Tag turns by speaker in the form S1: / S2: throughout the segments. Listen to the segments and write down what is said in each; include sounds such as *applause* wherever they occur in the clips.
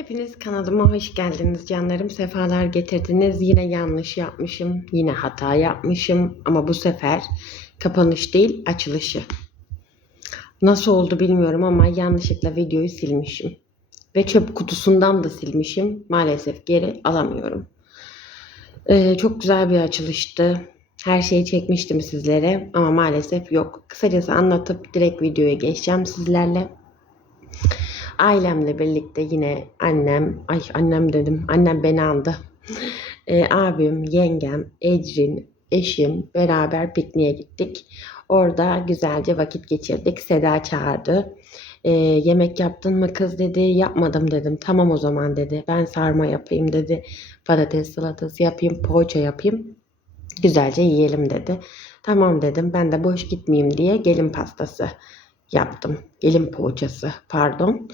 S1: Hepiniz kanalıma hoş geldiniz canlarım. Sefalar getirdiniz. Yine yanlış yapmışım. Yine hata yapmışım. Ama bu sefer kapanış değil açılışı. Nasıl oldu bilmiyorum ama yanlışlıkla videoyu silmişim. Ve çöp kutusundan da silmişim. Maalesef geri alamıyorum. Ee, çok güzel bir açılıştı. Her şeyi çekmiştim sizlere ama maalesef yok. Kısacası anlatıp direkt videoya geçeceğim sizlerle. Ailemle birlikte yine annem, ay annem dedim, annem beni andı. Ee, abim, yengem, Ecrin, eşim beraber pikniğe gittik. Orada güzelce vakit geçirdik. Seda çağırdı. Ee, yemek yaptın mı kız dedi. Yapmadım dedim. Tamam o zaman dedi. Ben sarma yapayım dedi. Patates salatası yapayım, poğaça yapayım. Güzelce yiyelim dedi. Tamam dedim. Ben de boş gitmeyeyim diye gelin pastası yaptım. Gelin poğaçası pardon.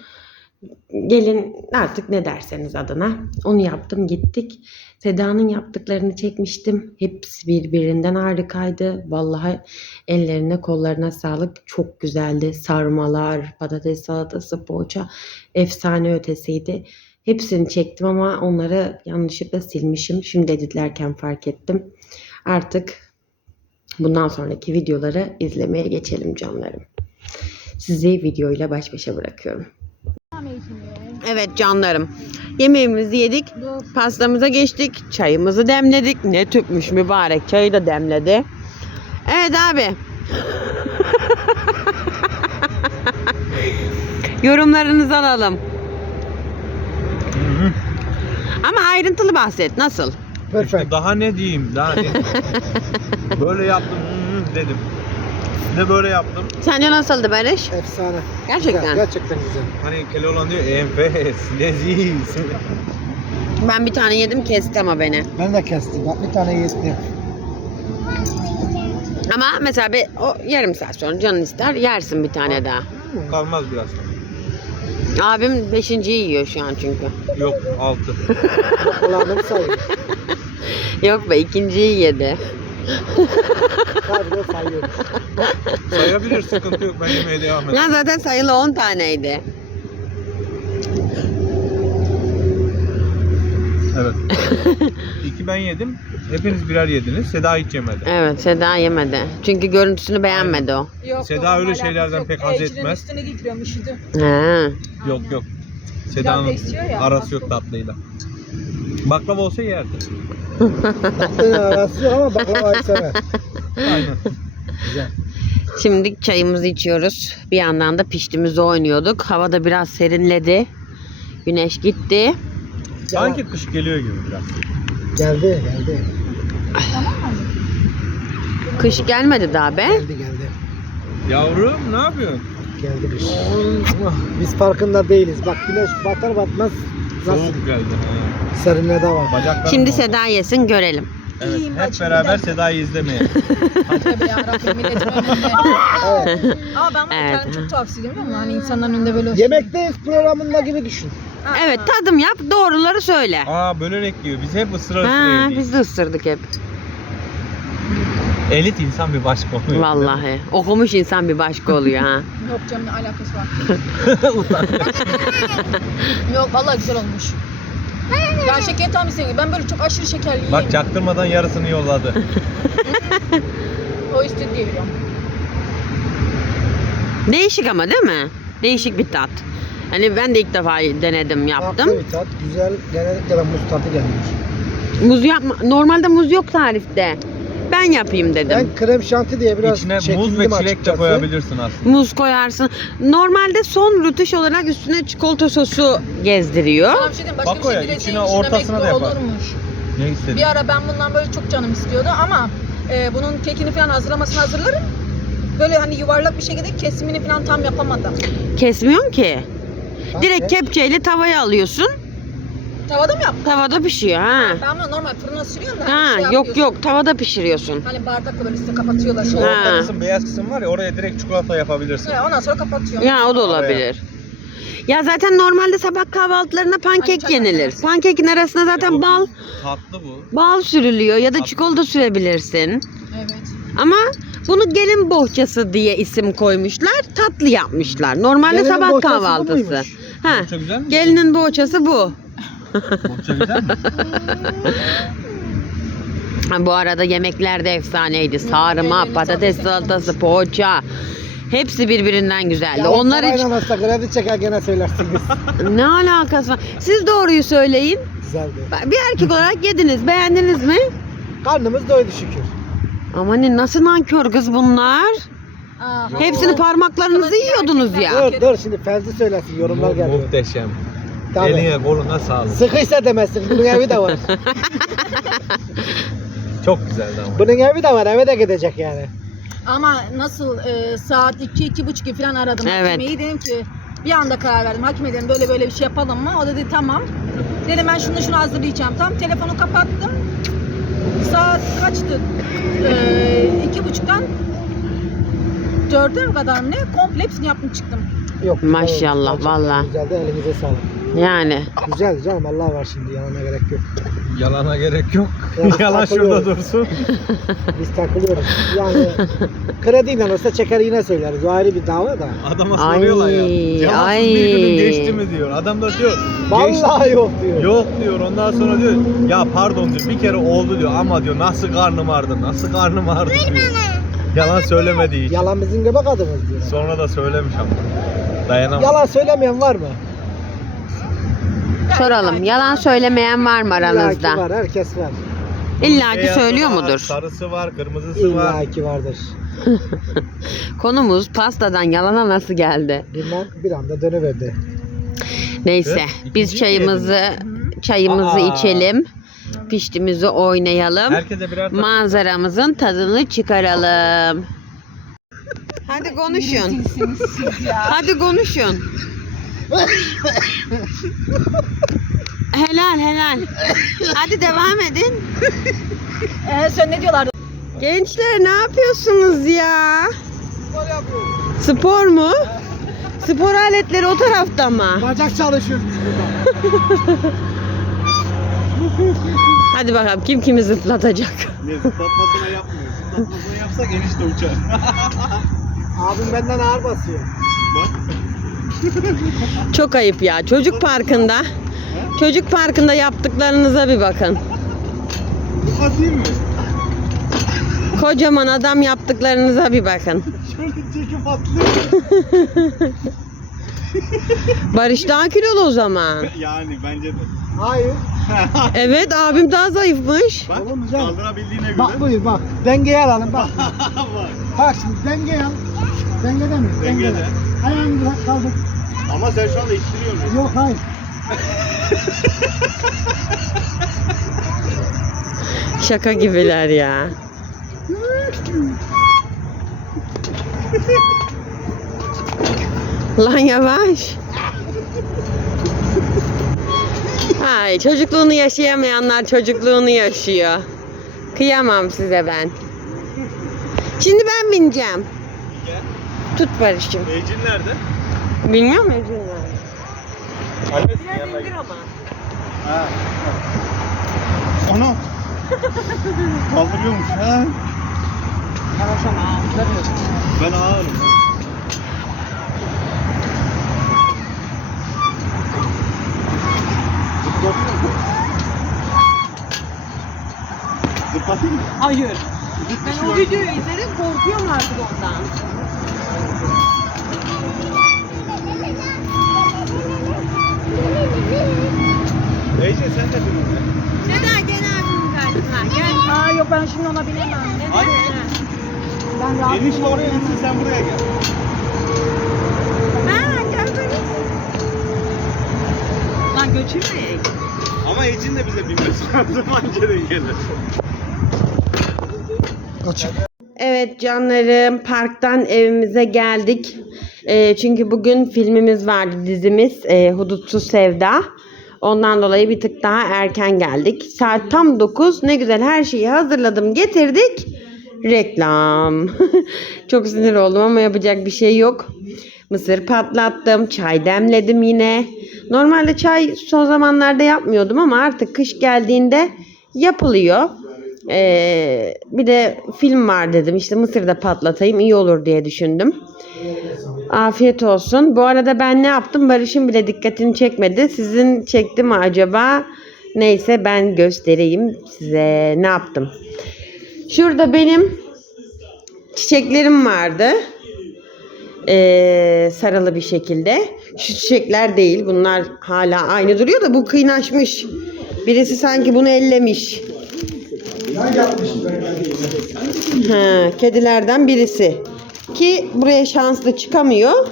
S1: Gelin artık ne derseniz adına. Onu yaptım gittik. Seda'nın yaptıklarını çekmiştim. Hepsi birbirinden harikaydı. Vallahi ellerine kollarına sağlık. Çok güzeldi. Sarmalar, patates salatası, poğaça efsane ötesiydi. Hepsini çektim ama onları yanlışlıkla silmişim. Şimdi editlerken fark ettim. Artık bundan sonraki videoları izlemeye geçelim canlarım. Sizi videoyla baş başa bırakıyorum. Evet canlarım. Yemeğimizi yedik. Pastamıza geçtik. Çayımızı demledik. Ne tüpmüş mübarek. Çayı da demledi. Evet abi. *laughs* Yorumlarınızı alalım. Ama ayrıntılı bahset. Nasıl?
S2: İşte daha ne diyeyim daha ne *laughs* Böyle yaptım dedim. Ne böyle yaptım.
S1: Sence nasıldı Barış?
S3: Efsane.
S1: Gerçekten.
S3: Güzel, gerçekten güzel.
S2: Hani Keloğlan diyor enfes, leziz. *laughs*
S1: Ben bir tane yedim kesti ama beni.
S3: Ben de kestim. Bak bir tane yedim.
S1: Ama mesela bir, o yarım saat sonra canın ister yersin bir tane daha.
S2: Kalmaz biraz.
S1: Abim beşinciyi yiyor şu an çünkü.
S2: Yok altı.
S3: Kulağını sayıyor. *laughs*
S1: Yok be ikinciyi yedi.
S3: Harbiden sayıyor.
S2: Sayabilir sıkıntı yok ben yemeğe devam edeyim.
S1: Ya zaten sayılı 10 taneydi.
S2: Evet. İki ben yedim. Hepiniz birer yediniz. Seda hiç yemedi.
S1: Evet Seda yemedi. Çünkü görüntüsünü beğenmedi o.
S4: Yok,
S2: Seda öyle
S4: alakası
S2: şeylerden
S4: yok.
S2: pek haz
S4: Ecrin
S2: etmez.
S4: üstüne getiriyorum üşüdü.
S1: He.
S2: Yok yok. Seda'nın
S4: istiyor ya,
S2: arası yok tatlıyla. Baklava olsa yerdi.
S3: Tatlının arası ama baklavayı *laughs* sever.
S2: Aynen.
S3: Güzel.
S1: Şimdi çayımızı içiyoruz. Bir yandan da piştimizi oynuyorduk. Hava da biraz serinledi. Güneş gitti.
S2: Sanki kış geliyor gibi biraz.
S3: Geldi, geldi.
S1: Kış gelmedi daha be.
S3: Geldi, geldi.
S2: Yavrum ne yapıyorsun?
S3: Geldi kış. Biz farkında değiliz. Bak güneş batar batmaz
S2: Soğuk geldi. ha.
S3: serinlede var.
S2: Bacaklarım
S1: Şimdi. Seda yesin görelim.
S2: Evet,
S4: İyiyim
S2: hep
S4: bacım,
S2: beraber
S4: gel.
S2: Seda'yı izlemeye. *laughs*
S4: Tövbe yarabbim milletin *laughs* önünde.
S3: Evet.
S4: Ama ben bunu
S1: Evet.
S4: kendim çok tuhaf hissediyorum musun? Hani insanların önünde böyle olsun.
S3: Yemekteyiz programında gibi düşün.
S4: Ha,
S1: Evet tadım yap doğruları söyle.
S2: Aa bölerek yiyor. Biz hep ısıra
S1: Ha, biz de ısırdık hep.
S2: Elit insan bir başka oluyor.
S1: Vallahi. Okumuş insan bir başka oluyor ha. *laughs*
S4: Yok canım ne alakası var. *laughs*
S2: Utan. *laughs*
S4: Yok vallahi güzel olmuş. Ya şeker tam istemiyorum. Ben böyle çok aşırı şekerli yiyeyim.
S2: Bak çaktırmadan yarısını yolladı.
S4: O istedi diye biliyorum.
S1: Değişik ama değil mi? Değişik bir tat. Hani ben de ilk defa denedim yaptım.
S3: Farklı bir tat. Güzel. Genellikle muz tadı gelmiş.
S1: Muz yapma. Normalde muz yok tarifte. Ben yapayım dedim.
S3: Ben krem şanti diye biraz
S2: İçine muz
S3: çekindim
S2: ve çilek de
S3: açıkçası.
S2: koyabilirsin aslında.
S1: Muz koyarsın. Normalde son rütüş olarak üstüne çikolata sosu gezdiriyor.
S4: Sana bir şey diyeyim. Başka
S2: Bak o
S4: bir
S2: ya,
S4: şey bile
S2: içine ortasına da yapar.
S4: olurmuş.
S2: Ne istedin?
S4: Bir ara ben bundan böyle çok canım istiyordu ama e, bunun kekini falan hazırlamasını hazırlarım. Böyle hani yuvarlak bir şekilde kesimini falan tam yapamadım.
S1: Kesmiyorsun ki.
S3: Ha,
S1: Direkt kepçeyle tavaya alıyorsun.
S4: Tavada mı yaptın?
S1: Tavada pişiyor ha.
S4: Ben bunu normal fırına sürüyorum da.
S1: Ha
S4: şey
S1: yok
S4: yapıyorsun.
S1: yok tavada pişiriyorsun.
S4: Hani bardakla böyle üstüne kapatıyorlar
S2: Şu
S4: şey.
S1: Ha.
S2: orta kısım, beyaz kısım var ya oraya direkt çikolata yapabilirsin.
S4: Ya ondan sonra kapatıyorum.
S1: Ya o da olabilir. Ya zaten normalde sabah kahvaltılarına pankek
S4: çay
S1: yenilir.
S4: makinesi.
S1: Pankekin arasına zaten bal
S2: Tatlı bu.
S1: bal sürülüyor ya da
S2: Tatlı.
S1: çikolata sürebilirsin.
S4: Evet.
S1: Ama bunu gelin bohçası diye isim koymuşlar. Tatlı yapmışlar. Normalde
S3: Gelinin
S1: sabah
S3: bohçası bu
S1: kahvaltısı.
S3: muymuş?
S1: Ha.
S2: Bohça güzel mi?
S1: Gelinin boğaçası bu.
S2: Bohça güzel mi? *laughs*
S1: Bu arada yemekler de efsaneydi. Sarma, patates salatası, poğaça. Hepsi birbirinden güzeldi.
S3: Ya
S1: Onlar hiç
S3: olsa kredi çeker gene söylersiniz. *laughs*
S1: ne alakası var? Siz doğruyu söyleyin.
S3: Güzeldi.
S1: Bir erkek olarak yediniz, beğendiniz mi?
S3: Karnımız doydu şükür.
S1: Aman nasıl nankör kız bunlar?
S4: Aa,
S1: Hepsini parmaklarınızı yiyordunuz ya.
S3: Dur dur şimdi Fevzi söylesin yorumlar geliyor.
S2: Muhteşem.
S3: Tabii.
S2: Eline koluna sağlık.
S3: Sıkıysa demezsin. Bunun evi de var. *laughs*
S2: Çok güzeldi ama.
S3: Bunun evi de var. Eve de gidecek yani.
S4: Ama nasıl e, saat 2 iki buçuk gibi falan aradım
S1: Evet.
S4: hakimeyi dedim ki bir anda karar verdim. Hakime dedim böyle böyle bir şey yapalım mı? O dedi tamam. Dedim ben şunu şunu hazırlayacağım. Tam telefonu kapattım. Saat kaçtı? E, iki buçuktan dörde kadar mı ne? Komple hepsini yaptım çıktım.
S3: Yok.
S1: Maşallah.
S3: Gerçekten
S1: vallahi.
S3: Güzeldi. Elinize sağlık.
S1: Yani
S3: Güzel canım Allah var şimdi yalana gerek yok.
S2: Yalana gerek yok.
S3: Ya, *laughs*
S2: Yalan şurada dursun. *laughs*
S3: Biz takılıyoruz. Yani krediyle olsa çeker yine söyleriz. O ayrı bir dava da.
S2: Adama
S1: Ay,
S2: soruyorlar ya.
S1: Ay.
S2: bir günün geçti mi diyor. Adam da diyor.
S3: Vallahi
S2: geçti.
S3: yok diyor.
S2: Yok diyor. Ondan sonra diyor. Ya pardon diyor. Bir kere oldu diyor. Ama diyor nasıl karnım ağrıdı. Nasıl karnım ağrıdı diyor. Yalan söylemediği için.
S3: Yalan bizim göbek adımız diyor.
S2: Sonra da söylemiş ama. Dayanamam.
S3: Yalan söylemeyen var mı?
S1: Soralım. Yalan söylemeyen var mı
S3: İlla ki
S1: aranızda?
S3: var. Herkes var.
S1: İlla ki
S2: Beyazı
S1: söylüyor
S2: var,
S1: mudur?
S2: Sarısı var, kırmızısı var.
S3: İlla ki vardır. *laughs*
S1: Konumuz pastadan yalana nasıl geldi?
S3: Bilmem bir anda dönüverdi.
S1: Neyse
S2: Evet,
S1: biz
S2: ikinci
S1: çayımızı çayımızı
S2: Aa.
S1: içelim. Piştimizi oynayalım.
S2: Herkese birer tane.
S1: Manzaramızın tadını çıkaralım. Hadi konuşun. Hadi konuşun. Helal helal. Hadi devam edin.
S4: E, sen ne diyorlardı?
S1: Gençler ne yapıyorsunuz ya? Spor mu? Spor aletleri o tarafta mı?
S3: Bacak çalışıyoruz biz burada.
S1: Hadi bakalım kim kimi zıplatacak.
S2: Ne zıplatmasına yapmıyor. Zıplatmasına yapsak enişte uçar.
S3: Abim benden ağır basıyor.
S2: Bak.
S1: Çok ayıp ya. Çocuk parkında. Çocuk parkında yaptıklarınıza bir bakın.
S2: Atayım mı?
S1: Kocaman adam yaptıklarınıza bir bakın.
S2: Şöyle çekip atlıyor. *laughs*
S1: Barış daha kilolu o zaman.
S2: yani bence de.
S3: Hayır. *laughs*
S1: Evet abim daha zayıfmış.
S2: Bak
S3: Oğlum güzel.
S2: kaldırabildiğine göre.
S3: Bak buyur bak. Dengeyi alalım bak. *laughs*
S2: Bak.
S3: bak şimdi dengeyi al. Dengede mi?
S2: Dengede.
S3: Ayağını bırak kaldır.
S2: Ama sen şu anda ittiriyorsun.
S3: Yok hayır.
S1: Şaka gibiler ya. Lan yavaş. Ay çocukluğunu yaşayamayanlar çocukluğunu yaşıyor. Kıyamam size ben. Şimdi ben bineceğim. Tut Barış'cığım.
S2: Ecin nerede?
S1: Bilmiyor musun Ecrin nerede?
S2: Annesinin
S1: Biraz
S2: yanına
S1: indir
S2: git.
S1: ama.
S2: Ha. Onu. Kaldırıyormuş ha. Ben ağırım. Zıplatayım mı?
S1: Hayır. Ben o videoyu izledim korkuyorum artık ondan.
S2: Ece sen de dur.
S1: Seda gel abimin karşısına gel.
S4: Aa yok ben şimdi ona binemem.
S2: Hadi.
S4: Ben rahat
S2: Enişte oraya gitsin sen buraya gel.
S1: Ha gel Barış. Lan götürmeyek.
S2: Ama Ecin de bize binmesi lazım *laughs* anca gelir.
S3: Açık.
S1: Evet canlarım parktan evimize geldik. Ee, çünkü bugün filmimiz vardı dizimiz e, Hudutsuz Sevda. Ondan dolayı bir tık daha erken geldik. Saat tam 9. Ne güzel her şeyi hazırladım getirdik. Reklam. *laughs* Çok sinir oldum ama yapacak bir şey yok. Mısır patlattım. Çay demledim yine. Normalde çay son zamanlarda yapmıyordum ama artık kış geldiğinde yapılıyor. Ee, bir de film var dedim. İşte Mısır'da patlatayım iyi olur diye düşündüm. Afiyet olsun. Bu arada ben ne yaptım? Barış'ın bile dikkatini çekmedi. Sizin çekti mi acaba? Neyse ben göstereyim size ne yaptım. Şurada benim çiçeklerim vardı. Ee, sarılı bir şekilde. Şu çiçekler değil. Bunlar hala aynı duruyor da bu kıynaşmış. Birisi sanki bunu ellemiş. Ha, kedilerden birisi. Ki buraya şanslı çıkamıyor.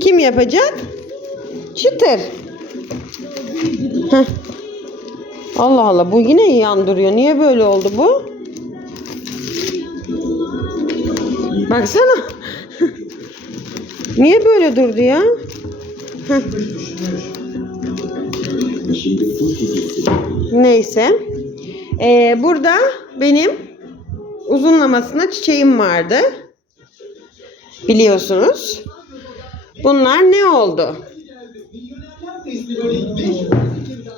S1: Kim yapacak? Çıtır. Heh. Allah Allah bu yine yandırıyor. Niye böyle oldu bu? Baksana. *laughs* Niye böyle durdu ya? Heh. Neyse. Ee, burada benim uzunlamasına çiçeğim vardı. Biliyorsunuz. Bunlar ne oldu?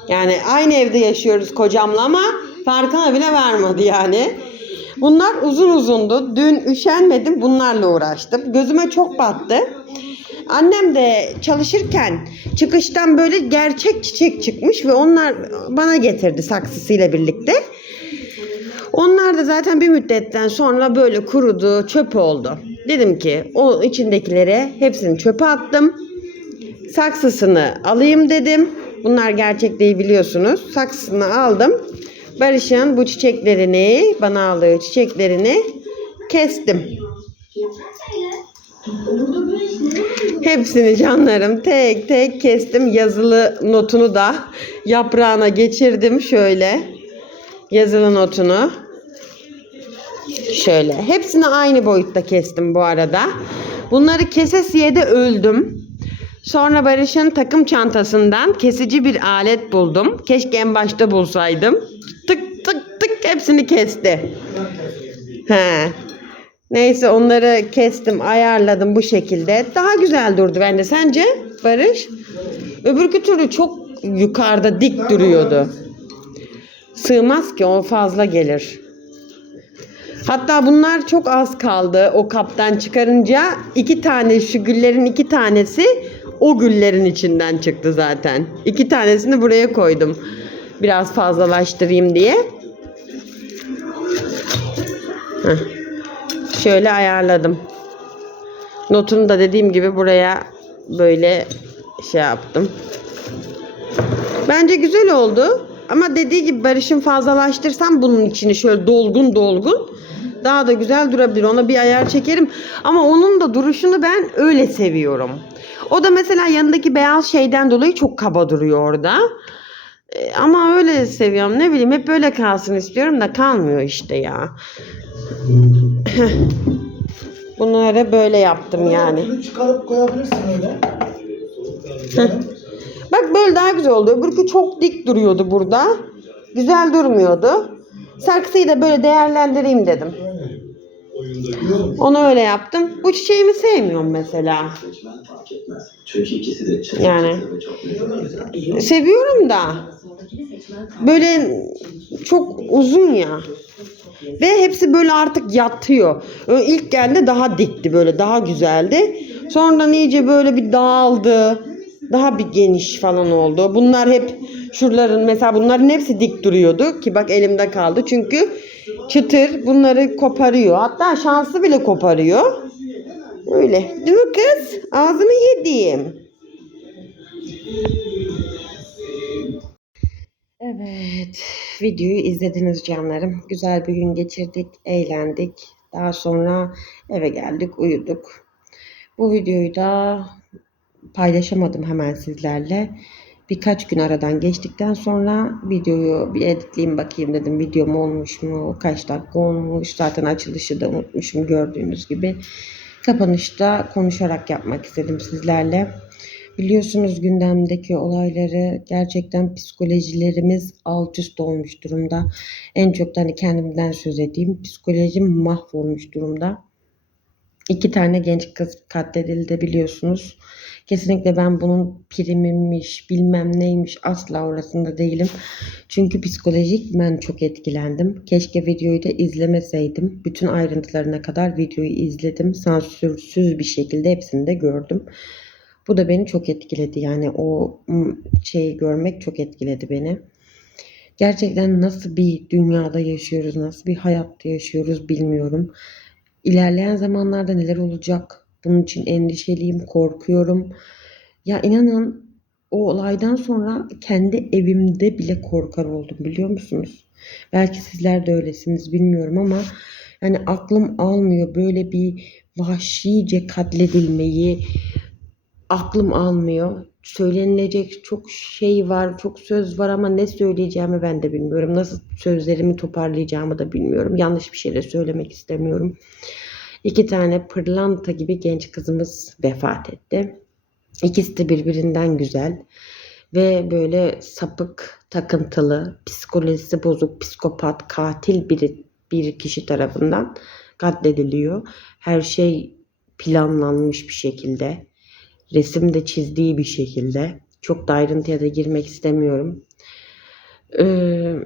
S1: Yani aynı evde yaşıyoruz kocamla ama farkına bile varmadı yani. Bunlar uzun uzundu. Dün üşenmedim bunlarla uğraştım. Gözüme çok battı. Annem de çalışırken çıkıştan böyle gerçek çiçek çıkmış ve onlar bana getirdi saksısıyla birlikte. Onlar da zaten bir müddetten sonra böyle kurudu, çöp oldu. Dedim ki o içindekilere hepsini çöpe attım. Saksısını alayım dedim. Bunlar gerçek değil biliyorsunuz. Saksısını aldım. Barış'ın bu çiçeklerini, bana aldığı çiçeklerini kestim. Hepsini canlarım tek tek kestim. Yazılı notunu da yaprağına geçirdim şöyle. Yazılı notunu. Şöyle. Hepsini aynı boyutta kestim bu arada. Bunları kesesiye de öldüm. Sonra Barış'ın takım çantasından kesici bir alet buldum. Keşke en başta bulsaydım. Tık tık tık hepsini kesti. He. Neyse onları kestim, ayarladım bu şekilde. Daha güzel durdu bence. Sence Barış? Öbürkü türlü çok yukarıda dik duruyordu. Sığmaz ki o fazla gelir. Hatta bunlar çok az kaldı o kaptan çıkarınca iki tane şu güllerin iki tanesi o güllerin içinden çıktı zaten. İki tanesini buraya koydum. Biraz fazlalaştırayım diye. Heh. Şöyle ayarladım. Notunu da dediğim gibi buraya böyle şey yaptım. Bence güzel oldu. Ama dediği gibi Barış'ın fazlalaştırsam bunun içini şöyle dolgun dolgun daha da güzel durabilir. Ona bir ayar çekerim. Ama onun da duruşunu ben öyle seviyorum. O da mesela yanındaki beyaz şeyden dolayı çok kaba duruyor orada. E, ama öyle seviyorum. Ne bileyim hep böyle kalsın istiyorum da kalmıyor işte ya. *laughs* Bunları böyle yaptım yani.
S3: Bunu çıkarıp koyabilirsin öyle.
S1: Bak böyle daha güzel oldu. Öbürkü çok dik duruyordu burada. Güzel durmuyordu. Saksıyı da böyle değerlendireyim dedim. Onu öyle yaptım. Bu çiçeğimi sevmiyorum mesela.
S5: Çünkü ikisi de çeşitli
S1: Yani. Seviyorum da. Böyle çok uzun ya. Ve hepsi böyle artık yatıyor. İlk geldi daha dikti böyle daha güzeldi. Sonradan iyice böyle bir dağıldı. Daha bir geniş falan oldu. Bunlar hep şuraların mesela bunların hepsi dik duruyordu ki bak elimde kaldı. Çünkü çıtır bunları koparıyor. Hatta şanslı bile koparıyor. Öyle. Mi kız? Ağzını yediğim. Evet, videoyu izlediniz canlarım. Güzel bir gün geçirdik, eğlendik. Daha sonra eve geldik, uyuduk. Bu videoyu da paylaşamadım hemen sizlerle. Birkaç gün aradan geçtikten sonra videoyu bir editleyeyim bakayım dedim. Videom olmuş mu? Kaç dakika olmuş? Zaten açılışı da unutmuşum gördüğünüz gibi. Kapanışta konuşarak yapmak istedim sizlerle. Biliyorsunuz gündemdeki olayları gerçekten psikolojilerimiz alt üst olmuş durumda. En çok da hani kendimden söz edeyim. Psikolojim mahvolmuş durumda. İki tane genç kız katledildi biliyorsunuz. Kesinlikle ben bunun primiymiş, bilmem neymiş asla orasında değilim. Çünkü psikolojik ben çok etkilendim. Keşke videoyu da izlemeseydim. Bütün ayrıntılarına kadar videoyu izledim. Sansürsüz bir şekilde hepsini de gördüm. Bu da beni çok etkiledi. Yani o şeyi görmek çok etkiledi beni. Gerçekten nasıl bir dünyada yaşıyoruz, nasıl bir hayatta yaşıyoruz bilmiyorum. İlerleyen zamanlarda neler olacak? Bunun için endişeliyim, korkuyorum. Ya inanın o olaydan sonra kendi evimde bile korkar oldum biliyor musunuz? Belki sizler de öylesiniz bilmiyorum ama yani aklım almıyor böyle bir vahşice katledilmeyi aklım almıyor. Söylenilecek çok şey var, çok söz var ama ne söyleyeceğimi ben de bilmiyorum. Nasıl sözlerimi toparlayacağımı da bilmiyorum. Yanlış bir şey de söylemek istemiyorum. İki tane pırlanta gibi genç kızımız vefat etti. İkisi de birbirinden güzel ve böyle sapık, takıntılı, psikolojisi bozuk, psikopat, katil bir, bir kişi tarafından katlediliyor. Her şey planlanmış bir şekilde, resim de çizdiği bir şekilde. Çok da ayrıntıya da girmek istemiyorum. Ee,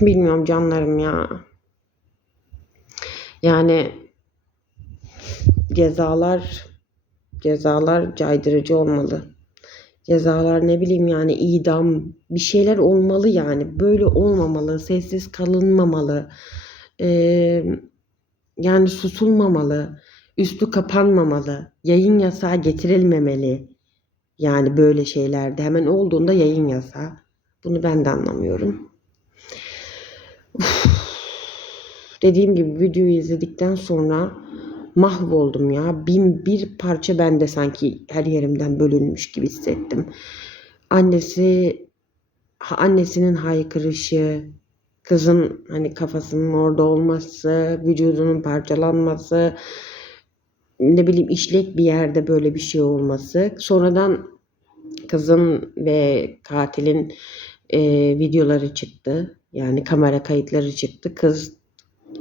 S1: bilmiyorum canlarım ya. Yani cezalar cezalar caydırıcı olmalı. Cezalar ne bileyim yani idam bir şeyler olmalı yani. Böyle olmamalı. Sessiz kalınmamalı. Ee, yani susulmamalı. Üstü kapanmamalı. Yayın yasağı getirilmemeli. Yani böyle şeylerde hemen olduğunda yayın yasağı. Bunu ben de anlamıyorum. Uf. Dediğim gibi videoyu izledikten sonra mahvoldum ya. Bin bir parça bende sanki her yerimden bölünmüş gibi hissettim. Annesi annesinin haykırışı, kızın hani kafasının orada olması, vücudunun parçalanması, ne bileyim işlek bir yerde böyle bir şey olması. Sonradan kızın ve katilin e, videoları çıktı. Yani kamera kayıtları çıktı. Kız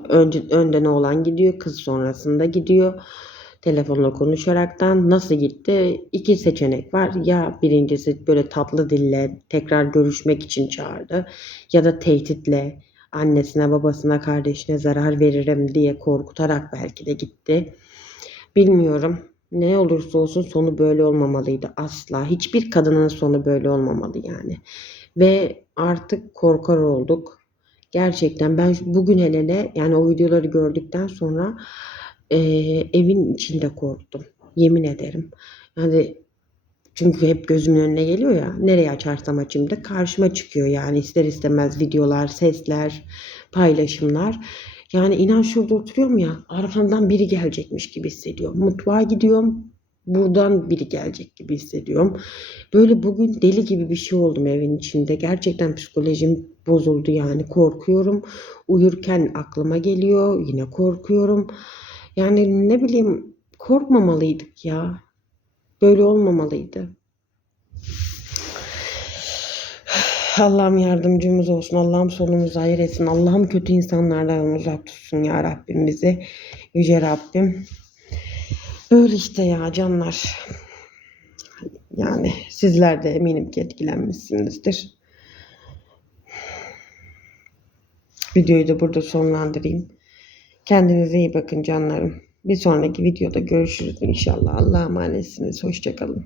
S1: önce önden oğlan gidiyor, kız sonrasında gidiyor. Telefonla konuşaraktan nasıl gitti? İki seçenek var. Ya birincisi böyle tatlı dille tekrar görüşmek için çağırdı ya da tehditle annesine, babasına, kardeşine zarar veririm diye korkutarak belki de gitti. Bilmiyorum. Ne olursa olsun sonu böyle olmamalıydı asla. Hiçbir kadının sonu böyle olmamalı yani. Ve artık korkar olduk. Gerçekten ben bugün hele hele yani o videoları gördükten sonra e, evin içinde korktum. Yemin ederim. Yani çünkü hep gözümün önüne geliyor ya. Nereye açarsam açayım da karşıma çıkıyor yani ister istemez videolar, sesler, paylaşımlar. Yani inan şurada oturuyorum ya arkamdan biri gelecekmiş gibi hissediyorum. Mutfağa gidiyorum buradan biri gelecek gibi hissediyorum. Böyle bugün deli gibi bir şey oldum evin içinde. Gerçekten psikolojim bozuldu yani korkuyorum. Uyurken aklıma geliyor yine korkuyorum. Yani ne bileyim korkmamalıydık ya. Böyle olmamalıydı. Allah'ım yardımcımız olsun. Allah'ım sonumuzu hayır etsin. Allah'ım kötü insanlardan uzak tutsun ya Rabbim bizi. Yüce Rabbim. Böyle işte ya canlar. Yani sizler de eminim ki etkilenmişsinizdir. Videoyu da burada sonlandırayım. Kendinize iyi bakın canlarım. Bir sonraki videoda görüşürüz inşallah. Allah'a emanetsiniz. Hoşçakalın.